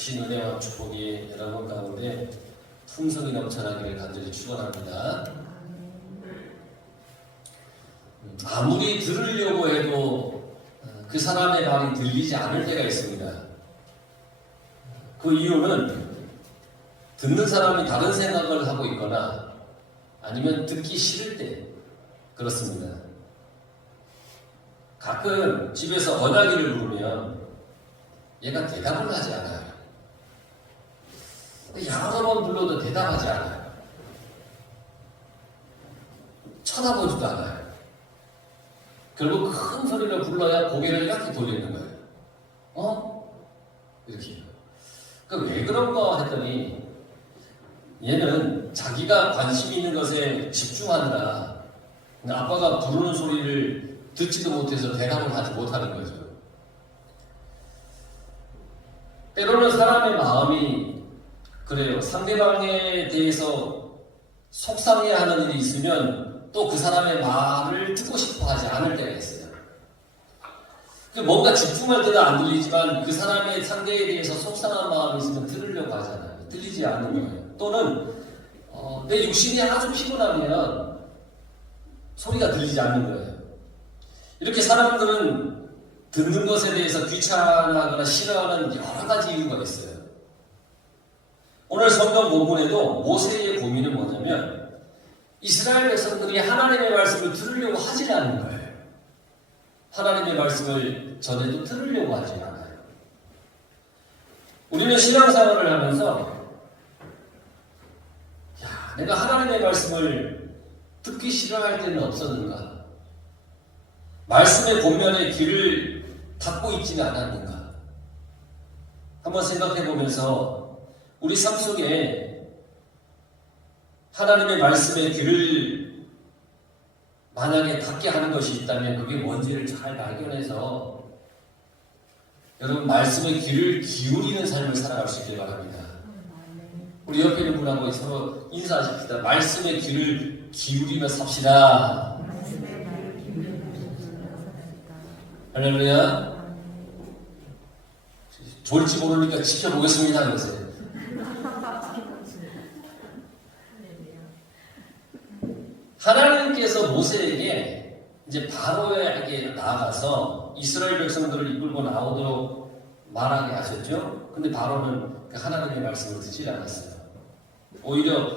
주신 은혜와 축복이 여러분 가운데 풍성이 넘쳐나기를 간절히 축원합니다. 아무리 들으려고 해도 그 사람의 말이 들리지 않을 때가 있습니다. 그 이유는 듣는 사람이 다른 생각을 하고 있거나 아니면 듣기 싫을 때 그렇습니다. 가끔 집에서 언하기를 물으면 얘가 대답을 하지 않아요. 여러 번 불러도 대답하지 않아요. 쳐다보지도 않아요. 결국 큰 소리로 불러야 고개를 이렇게 돌리는 거예요. 이렇게. 그러니까 왜 그런가 했더니 얘는 자기가 관심 있는 것에 집중한다. 아빠가 부르는 소리를 듣지도 못해서 대답을 하지 못하는 거죠. 때로는 사람의 마음이 그래요. 상대방에 대해서 속상해하는 일이 있으면 또 그 사람의 말을 듣고 싶어 하지 않을 때가 있어요. 뭔가 집중할 때는 안 들리지만 그 사람의 상대에 대해서 속상한 마음이 있으면 들으려고 하잖아요. 들리지 않는 거예요. 또는 내 육신이 아주 피곤하면 소리가 들리지 않는 거예요. 이렇게 사람들은 듣는 것에 대해서 귀찮아하거나 싫어하는 여러 가지 이유가 있어요. 오늘 성경 본문에도 모세의 고민은 뭐냐면 이스라엘 백성들이 하나님의 말씀을 들으려고 하지 않는 거예요. 하나님의 말씀을 전해도 들으려고 하지 않아요. 우리는 신앙생활을 하면서 내가 하나님의 말씀을 듣기 싫어할 때는 없었는가? 말씀의 본면에 귀를 닫고 있지는 않았는가? 한번 생각해 보면서 우리 삶 속에 하나님의 말씀의 귀를 만약에 닫게 하는 것이 있다면 그게 뭔지를 잘 발견해서 여러분 말씀의 귀를 기울이는 삶을 살아갈 수 있길 바랍니다. 우리 옆에 있는 분하고 서로 인사하십시다. 말씀의 귀를 기울이며 삽시다. 할렐루야. 좋을지 모르니까 지켜보겠습니다. 그러세요. 하나님께서 모세에게 이제 바로에게 나아가서 이스라엘 백성들을 이끌고 나오도록 말하게 하셨죠. 근데 바로는 그 하나님의 말씀을 듣지 않았어요. 오히려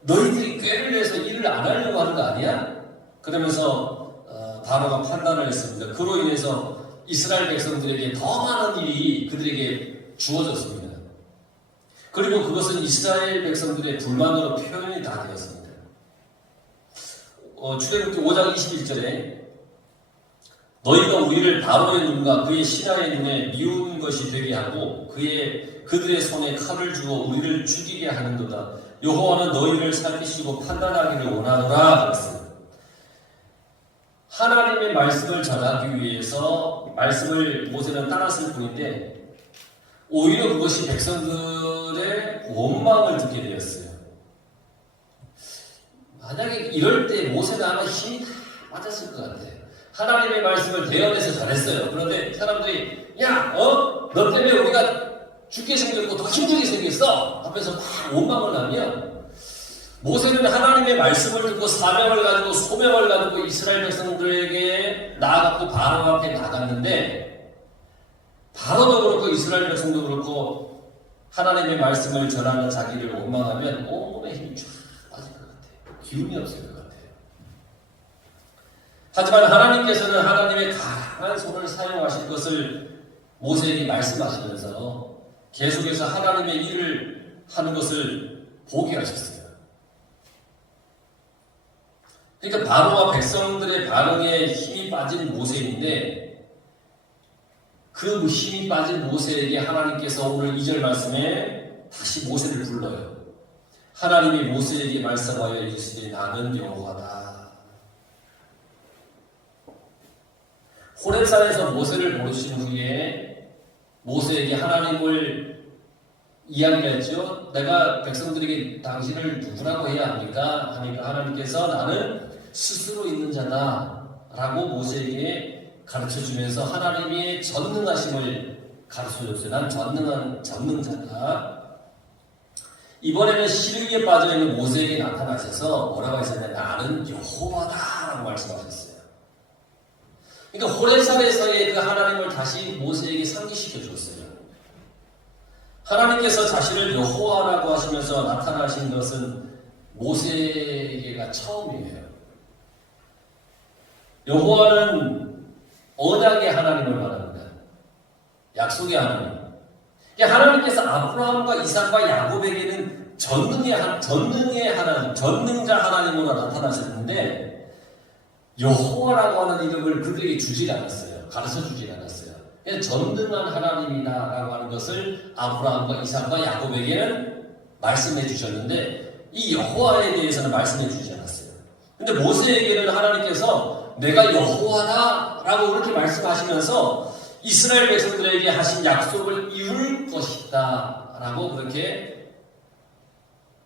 너희들이 꾀를 내서 일을 안 하려고 하는 거 아니야? 그러면서 바로가 판단을 했습니다. 그로 인해서 이스라엘 백성들에게 더 많은 일이 그들에게 주어졌습니다. 그리고 그것은 이스라엘 백성들의 불만으로 표현이 다 되었습니다. 출애굽기 5장 21절에 너희가 우리를 바로의 눈과 그의 신하의 눈에 미운 것이 되게 하고 그들의 손에 칼을 주어 우리를 죽이게 하는도다. 여호와는 너희를 살피시고 판단하기를 원하노라 그랬어요. 하나님의 말씀을 전하기 위해서 말씀을 모세는 따랐을 뿐인데 오히려 그것이 백성들의 원망을 듣게 되었어요. 만약에 이럴 때 모세는 아마 힘이 다 빠졌을 것 같아요. 하나님의 말씀을 대언해서 잘했어요. 그런데 사람들이 너 때문에 우리가 죽게 생겼고 더 힘들게 생겼어 하면서 막 원망을 하면 모세는 하나님의 말씀을 듣고 사명을 가지고 소명을 가지고 이스라엘 백성들에게 나아갔고 바로 앞에 나갔는데 바로도 그렇고 이스라엘 백성도 그렇고 하나님의 말씀을 전하는 자기를 원망하면 온몸에 힘이 쫙 빠질 것 같아요. 기운이 없을 것 같아요. 하지만 하나님께서는 하나님의 강한 손을 사용하실 것을 모세에게 말씀하시면서 계속해서 하나님의 일을 하는 것을 보게 하셨어요. 그러니까 바로와 백성들의 반응에 힘이 빠진 모세인데 그 힘이 빠진 모세에게 하나님께서 오늘 2절 말씀에 다시 모세를 불러요. 하나님이 모세에게 말씀하여 이르시되 나는 여호와다. 호렙산에서 모세를 부르신 후에 모세에게 하나님을 이야기했죠. 내가 백성들에게 당신을 누구라고 해야 합니까? 하니까 하나님께서 나는 스스로 있는 자다 라고 모세에게 가르쳐주면서 하나님의 전능하심을 가르쳐줬어요. 난 전능자다. 이번에는 시류에 빠져있는 모세에게 나타나셔서 뭐라고 하셨냐면 나는 여호와다라고 말씀하셨어요. 그러니까 호렙산에서의 그 하나님을 다시 모세에게 상기시켜 줬어요. 하나님께서 자신을 여호와라고 하시면서 나타나신 것은 모세에게가 처음이에요. 여호와는 언약의 하나님을 말합니다. 약속의 하나님. 하나님께서 아브라함과 이삭과 야곱에게는 전능의 하나님, 전능자 하나님으로 나타나셨는데 여호와라고 하는 이름을 그들에게 주지 않았어요. 가르쳐 주지 않았어요. 전능한 하나님이다라고 하는 것을 아브라함과 이삭과 야곱에게는 말씀해 주셨는데 이 여호와에 대해서는 말씀해 주지 않았어요. 근데 모세에게는 하나님께서 내가 여호와다라고 그렇게 말씀하시면서 이스라엘 백성들에게 하신 약속을 이룰 것이다 라고 그렇게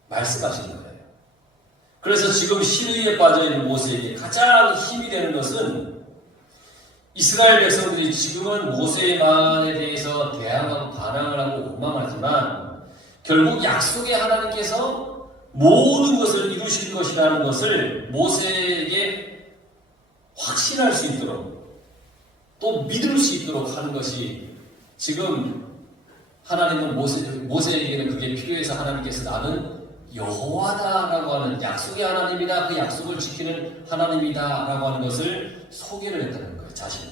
말씀하신 거예요. 그래서 지금 시류에 빠져있는 모세에게 가장 힘이 되는 것은 이스라엘 백성들이 지금은 모세의 말에 대해서 대항하고 반항을 하고 원망하지만 결국 약속의 하나님께서 모든 것을 이루실 것이라는 것을 모세에게 확신할 수 있도록 또 믿을 수 있도록 하는 것이 지금 하나님은 모세에게는 그게 필요해서 하나님께서 나는 여호와다라고 하는 약속의 하나님이다. 그 약속을 지키는 하나님이다라고 하는 것을 소개를 했다는 거예요. 자신.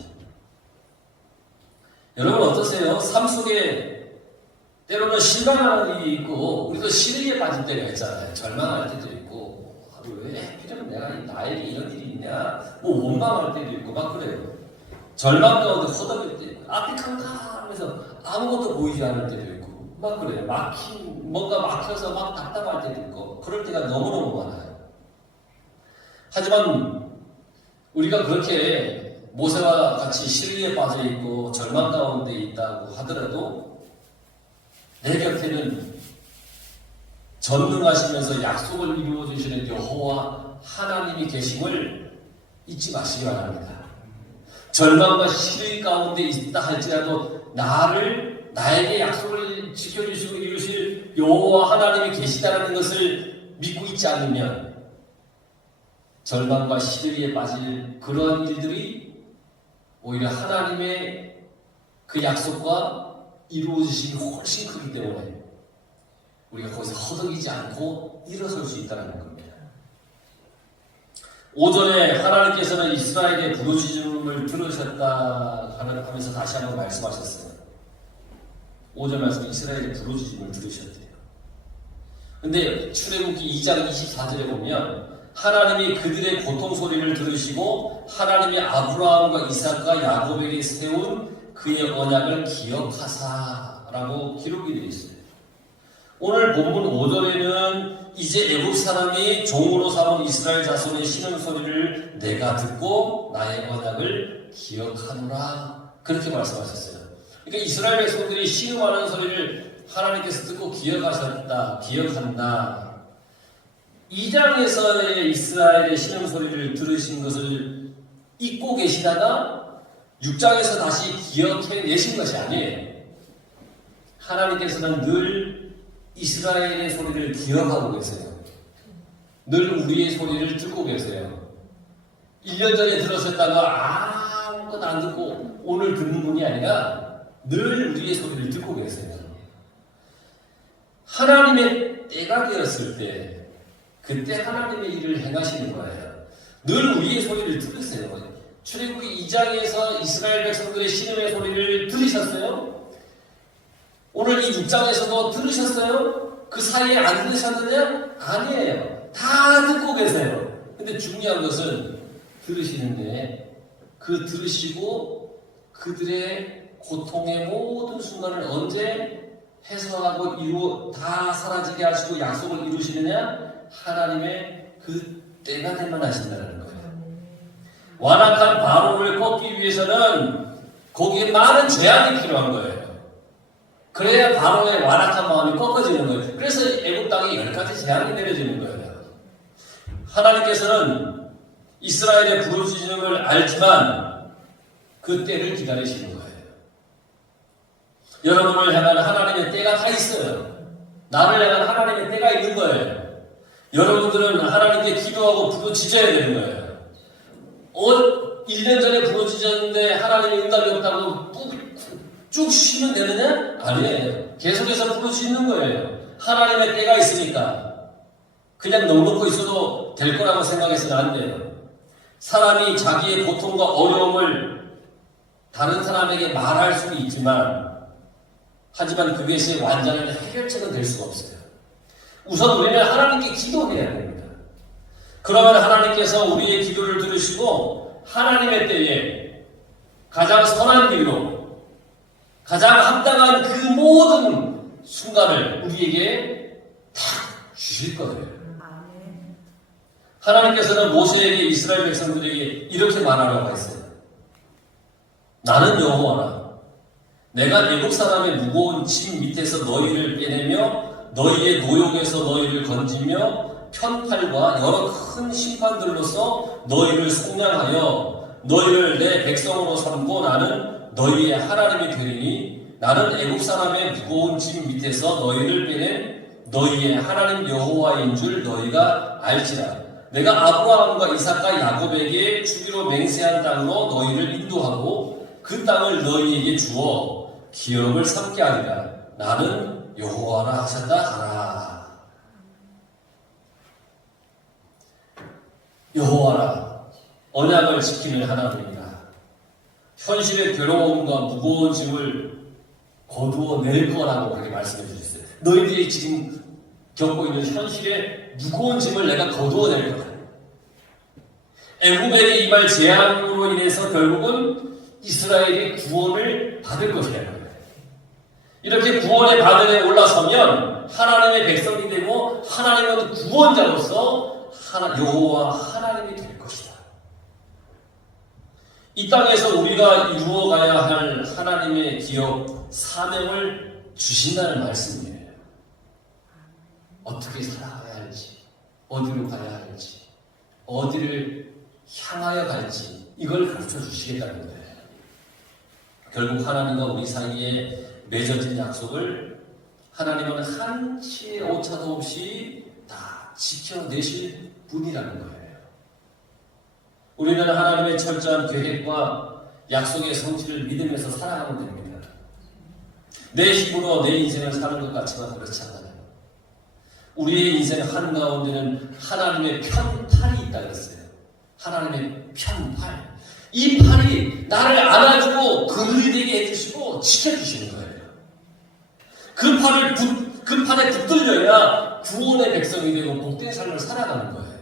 여러분 어떠세요? 삶 속에 때로는 실망하는 일이 있고 우리도 시리에 빠질 때가 있잖아요. 절망할 때도 있고 왜 하필이면 내가 나에게 이런 일이 있냐 뭐 원망할 때도 있고 막 그래요. 절망 가운데 허덕일 때 앞이 캄캄하면서 아무것도 보이지 않을 때도 있고 막 그래요. 뭔가 막혀서 막 답답할 때도 있고 그럴 때가 너무너무 많아요. 하지만 우리가 그렇게 모세와 같이 시리에 빠져있고 절망 가운데 있다고 하더라도 내 곁에는 전능하시면서 약속을 이루어주시는 여호와 하나님이 계심을 잊지 마시기 바랍니다. 절망과 시리 가운데 있다 할지라도 나에게 약속을 지켜주시고 이루실 여호와 하나님이 계시다는 것을 믿고 있지 않으면 절망과 시리에 빠질 그러한 일들이 오히려 하나님의 그 약속과 이루어지심이 훨씬 크기 때문에 우리가 거기서 허덕이지 않고 일어설 수 있다는 겁니다. 오전에 하나님께서는 이스라엘의 부르짖음을 들으셨다 하면서 다시 한번 말씀하셨어요. 오전 말씀 이스라엘의 부르짖음을 들으셨대요. 근데 출애굽기 2장 24절에 보면 하나님이 그들의 고통 소리를 들으시고 하나님이 아브라함과 이삭과 야곱에게 세운 그의 언약을 기억하사라고 기록이 되어 있어요. 오늘 본문 5절에는 이제 애국 사람이 종으로 삼은 이스라엘 자손의 신음소리를 내가 듣고 나의 언약을 기억하노라 그렇게 말씀하셨어요. 그러니까 이스라엘 백성들이 신음하는 소리를 하나님께서 듣고 기억한다. 2장에서의 이스라엘의 신음소리를 들으신 것을 잊고 계시다가 6장에서 다시 기억해내신 것이 아니에요. 하나님께서는 늘 이스라엘의 소리를 기억하고 계세요. 늘 우리의 소리를 듣고 계세요. 1년 전에 들었었다가 아무것도 안 듣고 오늘 듣는 분이 아니라 늘 우리의 소리를 듣고 계세요. 하나님의 때가 되었을 때 그때 하나님의 일을 행하시는 거예요. 늘 우리의 소리를 들으세요. 출애굽기 2장에서 이스라엘 백성들의 신음의 소리를 들으셨어요? 오늘 이 6장에서도 들으셨어요? 그 사이에 안 들으셨느냐? 아니에요. 다 듣고 계세요. 근데 중요한 것은 들으시는데 그 들으시고 그들의 고통의 모든 순간을 언제 해소하고 다 사라지게 하시고 약속을 이루시느냐? 하나님의 그 때가 되면 하신다는 거예요. 완악한 바로를 꺾기 위해서는 거기에 많은 재앙이 필요한 거예요. 그래야 바로의 완악한 마음이 꺾어지는 거예요. 그래서 애국 땅에 10가지 재앙이 내려지는 거예요. 하나님께서는 이스라엘의 부르짖음을 알지만 그 때를 기다리시는 거예요. 여러분을 향한 하나님의 때가 다 있어요. 나를 향한 하나님의 때가 있는 거예요. 여러분들은 하나님께 기도하고 부르짖어야 되는 거예요. 1년 전에 부르짖었는데 하나님의 응답이 없다고 쭉 쉬면 되느냐? 아니에요. 계속해서 부르짖는 거예요. 하나님의 때가 있으니까. 그냥 넉넉히 있어도 될 거라고 생각해서는 안 돼요. 사람이 자기의 고통과 어려움을 다른 사람에게 말할 수는 있지만, 하지만 그것이 완전한 해결책은 될 수가 없어요. 우선 우리는 하나님께 기도해야 됩니다. 그러면 하나님께서 우리의 기도를 들으시고 하나님의 때에 가장 선한 길로, 가장 합당한 그 모든 순간을 우리에게 다 주실 거예요. 하나님께서는 모세에게 이스라엘 백성들에게 이렇게 말하라고 했어요. 나는 여호와라. 내가 애국 사람의 무거운 짐 밑에서 너희를 빼내며 너희의 노역에서 너희를 건지며 편팔과 여러 큰 심판들로서 너희를 속량하여 너희를 내 백성으로 삼고 나는 너희의 하나님이 되리니 나는 애국 사람의 무거운 짐 밑에서 너희를 빼낸 너희의 하나님 여호와인 줄 너희가 알지라. 내가 아브라함과 이삭과 야곱에게 주기로 맹세한 땅으로 너희를 인도하고 그 땅을 너희에게 주어 기업을 삼게 하리라. 나는 여호와라 하셨다 하라. 여호와라, 언약을 지키는 하나님이다. 현실의 괴로움과 무거운 짐을 거두어 낼 거라고 그렇게 말씀해 주셨어요. 너희들이 지금 겪고 있는 현실의 무거운 짐을 내가 거두어 낼 거다. 애굽에게 임할 재앙으로 인해서 결국은 이스라엘이 구원을 받을 것이라는 거예요. 이렇게 구원의 바늘에 올라서면 하나님의 백성이 되고 하나님은 구원자로서 여호와 하나님이 될 것이다. 이 땅에서 우리가 이루어가야 할 하나님의 기업 사명을 주신다는 말씀이에요. 어떻게 살아가야 할지, 어디로 가야 할지, 어디를 향하여 갈지 이걸 가르쳐 주시겠다는 거예요. 결국 하나님과 우리 사이에 맺어진 약속을 하나님은 한치의 오차도 없이 다 지켜내실 분이라는 거예요. 우리는 하나님의 철저한 계획과 약속의 성취를 믿으면서 살아가면 됩니다. 내 힘으로 내 인생을 사는 것 같지만 그렇지 않아요. 우리의 인생 한가운데는 하나님의 편팔이 있다 그랬어요. 하나님의 편팔. 이 팔이 나를 안아주고 그늘이 되게 해주시고 지켜주시는 거예요. 그 팔에 붙들려야 구원의 백성이 되고 복된 삶을 살아가는 거예요.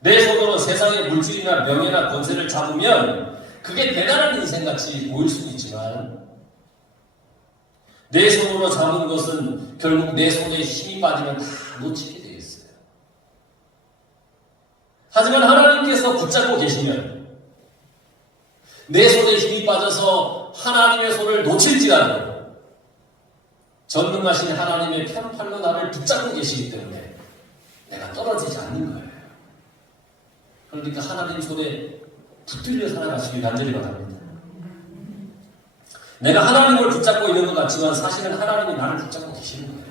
내 손으로 세상의 물질이나 명예나 권세를 잡으면 그게 대단한 인생같이 보일 수는 있지만 내 손으로 잡은 것은 결국 내 손에 힘이 빠지면 다 놓치게 되어 있어요. 하지만 하나님께서 붙잡고 계시면 내 손에 힘이 빠져서 하나님의 손을 놓칠지라도 전능하신 하나님의 편팔로 나를 붙잡고 계시기 때문에 내가 떨어지지 않는 거예요. 그러니까 하나님 손에 붙들려 살아가시길 간절히 바랍니다. 내가 하나님을 붙잡고 있는 것 같지만 사실은 하나님이 나를 붙잡고 계시는 거예요.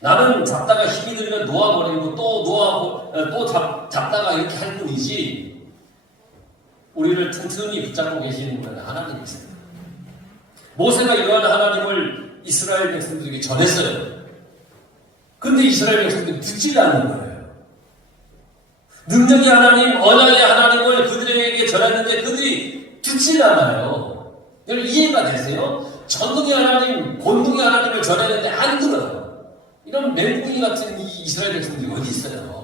나는 잡다가 힘이 들면 놓아버리고 또 잡다가 이렇게 할 뿐이지 우리를 튼튼히 붙잡고 계시는 분은 하나님이세요. 모세가 이러한 하나님을 이스라엘 백성들에게 전했어요. 근데 이스라엘 백성들이 듣지 않는 거예요. 능력의 하나님, 언약의 하나님을 그들에게 전했는데 그들이 듣지 않아요. 여러분 이해가 되세요? 전능의 하나님, 본능의 하나님을 전했는데 안 들어요. 이런 멘붕이 같은 이 이스라엘 백성들이 어디 있어요?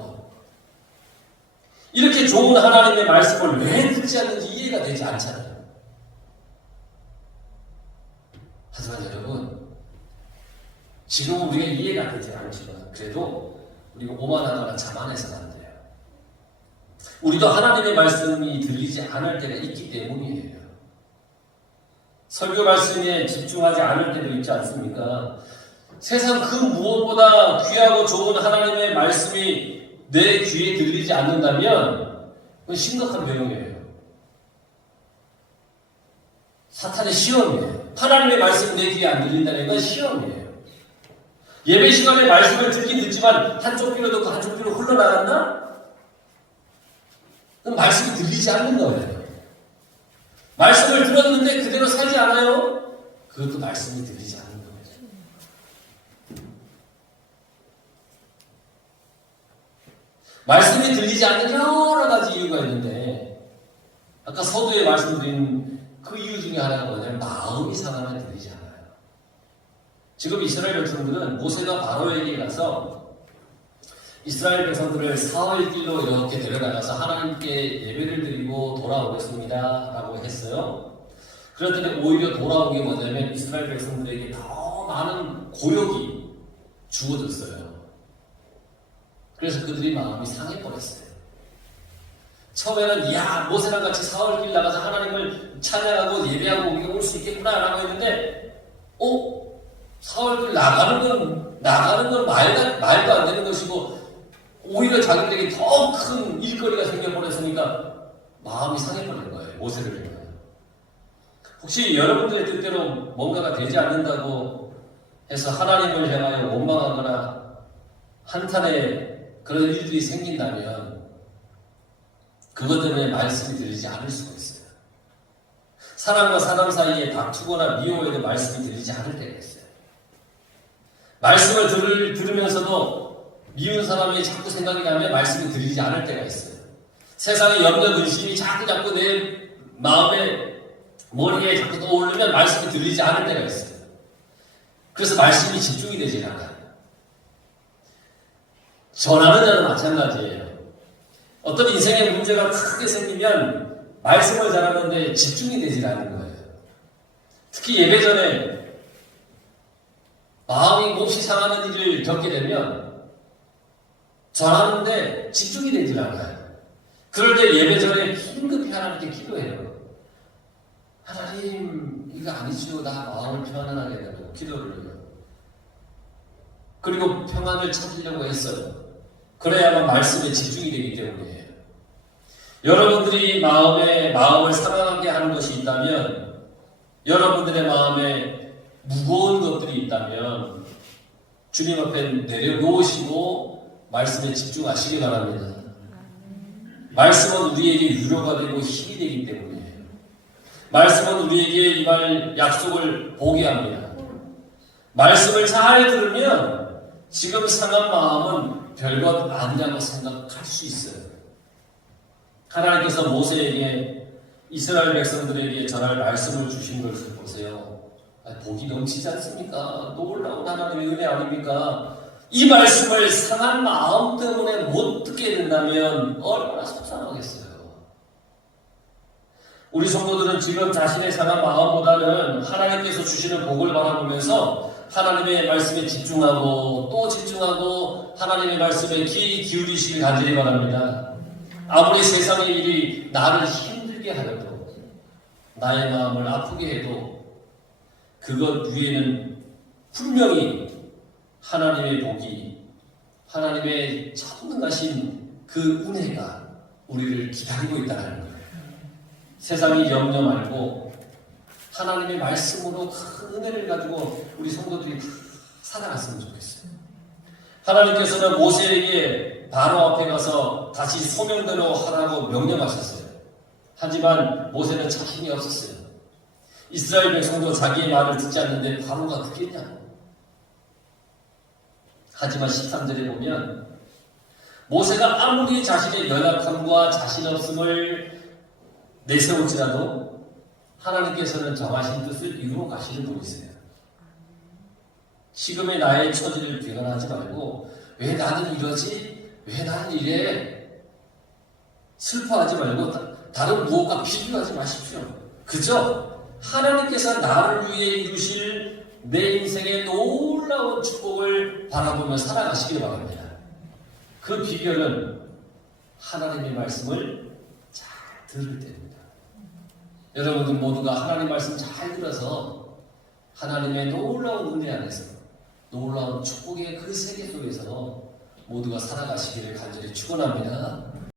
이렇게 좋은 하나님의 말씀을 왜 듣지 않는지 이해가 되지 않잖아요. 하지만 여러분, 지금 우리가 이해가 되지 않지만 그래도 우리가 오만하거나 자만해서는 안 돼요. 우리도 하나님의 말씀이 들리지 않을 때가 있기 때문이에요. 설교 말씀에 집중하지 않을 때도 있지 않습니까? 세상 그 무엇보다 귀하고 좋은 하나님의 말씀이 내 귀에 들리지 않는다면 그건 심각한 병이에요. 사탄의 시험이에요. 하나님의 말씀이 내 귀에 안 들린다는 건 시험이에요. 예배 시간에 말씀을 듣긴 듣지만 한쪽 귀로 듣고 한쪽 귀로 흘러나갔나? 그럼 말씀이 들리지 않는 거예요. 말씀을 들었는데 그대로 살지 않아요? 그것도 말씀이 들리지 않는 거예요. 말씀이 들리지 않는 여러 가지 이유가 있는데 아까 서두에 말씀드린 그 이유 중에 하나가 뭐냐면 마음이 상하면 들리지 않아요. 지금 이스라엘 백성들은 모세가 바로에게 가서 이스라엘 백성들을 사흘 길로 이렇게 데려다가서 하나님께 예배를 드리고 돌아오겠습니다 라고 했어요. 그랬더니 오히려 돌아온 게 뭐냐면 이스라엘 백성들에게 더 많은 고역이 주어졌어요. 그래서 그들이 마음이 상해버렸어요. 처음에는 야 모세랑 같이 사흘 길 나가서 하나님을 찬양하고 예배하고 우리가 올 수 있겠구나 라고 했는데 사흘 길 나가는 건 말도 안 되는 것이고 오히려 자기들에게 더 큰 일거리가 생겨버렸으니까 마음이 상해버린 거예요. 모세를 위하여. 혹시 여러분들의 뜻대로 뭔가가 되지 않는다고 해서 하나님을 향하여 원망하거나 한탄에 그런 일들이 생긴다면 그것 때문에 말씀이 들리지 않을 수가 있어요. 사람과 사람 사이에 다투거나 미워해도 말씀이 들리지 않을 때가 있어요. 말씀을 들으면서도 미운 사람이 자꾸 생각이 나면 말씀이 들리지 않을 때가 있어요. 세상의 염려 근심이 자꾸 내 마음에 머리에 자꾸 떠오르면 말씀이 들리지 않을 때가 있어요. 그래서 말씀이 집중이 되지 않아요. 전하는 자는 마찬가지예요. 어떤 인생의 문제가 크게 생기면 말씀을 잘하는데 집중이 되지 않는 거예요. 특히 예배 전에 마음이 몹시 상하는 일을 겪게 되면 전하는데 집중이 되지 않아요. 그럴 때 예배 전에 긴급히 하나님께 기도해요. 하나님 이거 아니죠. 나 마음을 편안하게 해도 기도를 해요. 그리고 평안을 찾으려고 했어요. 그래야만 말씀에 집중이 되기 때문이에요. 여러분들이 마음을 상하게 하는 것이 있다면 여러분들의 마음에 무거운 것들이 있다면 주님 앞에 내려놓으시고 말씀에 집중하시기 바랍니다. 말씀은 우리에게 위로가 되고 힘이 되기 때문이에요. 말씀은 우리에게 임할 약속을 보게 합니다. 말씀을 잘 들으면 지금 상한 마음은 별것 아니라고 생각할 수 있어요. 하나님께서 모세에게 이스라엘 백성들에게 전할 말씀을 주신 것을 보세요. 복이 넘치지 않습니까? 놀라운 하나님의 은혜 아닙니까? 이 말씀을 상한 마음 때문에 못 듣게 된다면 얼마나 속상하겠어요. 우리 성도들은 지금 자신의 상한 마음보다는 하나님께서 주시는 복을 바라보면서 하나님의 말씀에 집중하고 또 집중하고 하나님의 말씀에 귀 기울이시길 간절히 바랍니다. 아무리 세상의 일이 나를 힘들게 하여도 나의 마음을 아프게 해도 그것 위에는 분명히 하나님의 복이 하나님의 전능하신 그 은혜가 우리를 기다리고 있다는 거예요. 세상이 염려 말고 하나님의 말씀으로 큰 은혜를 가지고 우리 성도들이 다 살아갔으면 좋겠어요. 하나님께서는 모세에게 바로 앞에 가서 다시 소명대로 하라고 명령하셨어요. 하지만 모세는 자신이 없었어요. 이스라엘 백성도 자기의 말을 듣지 않는데 바로가 듣겠냐고. 하지만 13절에 보면 모세가 아무리 자신의 연약함과 자신 없음을 내세울지라도 하나님께서는 정하신 뜻을 이루어 가시는 분이세요. 지금의 나의 처지를 비관하지 말고 왜 나는 이러지? 왜 나는 이래? 슬퍼하지 말고 다른 무엇과 비교하지 마십시오. 그저 하나님께서 나를 위해 이루실 내 인생의 놀라운 축복을 바라보며 살아가시길 바랍니다. 그 비결은 하나님의 말씀을 잘 들을 때입니다. 여러분들 모두가 하나님 말씀 잘 들어서 하나님의 놀라운 은혜 안에서 놀라운 축복의 그 세계 속에서 모두가 살아가시기를 간절히 축원합니다.